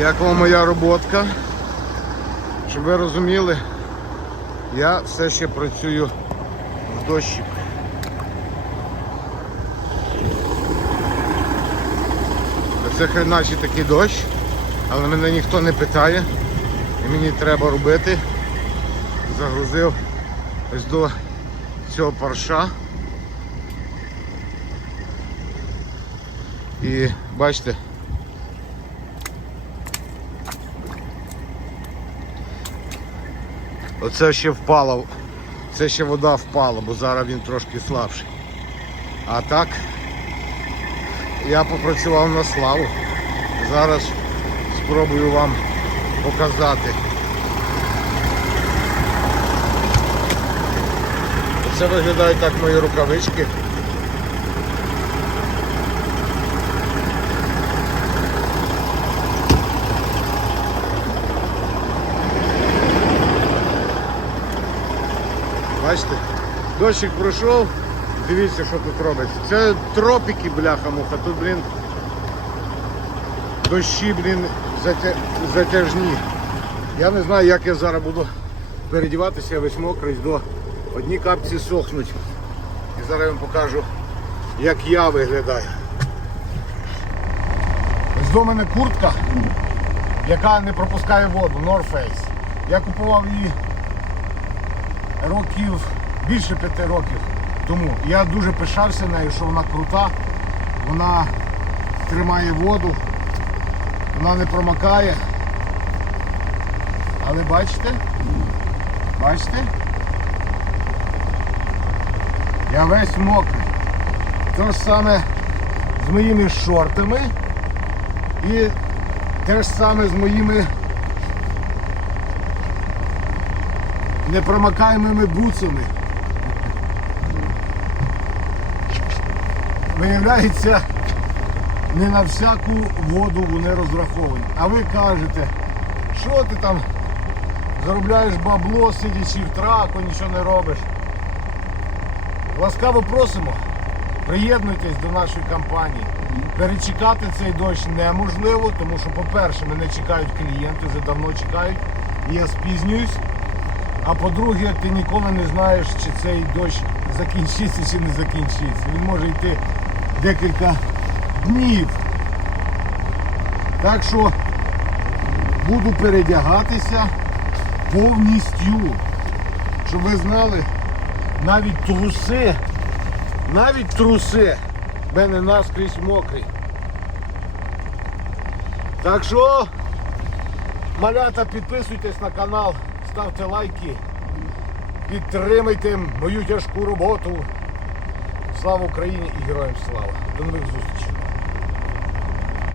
Отакова моя роботка. Щоб ви розуміли, я все ще працюю в дощик. Це хреначий такий дощ, але мене ніхто не питає. І мені треба робити. Загрузив ось до цього парша. І бачите, оце ще впало, це ще вода впала, бо зараз він трошки слабший. А так я попрацював на славу. Зараз спробую вам показати. Це виглядають так мої рукавички. Бачите? Дощик пройшов, дивіться, що тут робиться. Це тропіки, бляха-муха, тут, блін, дощі, блін, затяжні. Я не знаю, як я зараз буду передіватися, я весь мокрий, до одні капці сохнуть. І зараз я вам покажу, як я виглядаю. Ось до мене куртка, яка не пропускає воду, North Face. Я купував її років, більше п'яти років тому. Я дуже пишався нею, що вона крута, вона тримає воду, вона не промокає. Але бачите? Бачите? Я весь мокрий. Те ж саме з моїми шортами і те ж саме з моїми непромокаємими буцами. Виявляється, не на всяку воду вони розраховані. А ви кажете, що ти там заробляєш бабло, сидячи в траку, нічого не робиш. Ласкаво просимо, приєднуйтесь до нашої компанії. Перечекати цей дощ неможливо, тому що, по-перше, мене чекають клієнти, вже давно чекають, я спізнююсь. А по-друге, ти ніколи не знаєш, чи цей дощ закінчиться чи не закінчиться. Він може йти декілька днів. Так що буду передягатися повністю. Щоб ви знали, навіть труси, навіть труси в мене наскрізь мокрі. Так що, малята, підписуйтесь на канал, ставте лайки, підтримайте мою тяжку роботу. Слава Україні і героям слава. До нових зустрічей.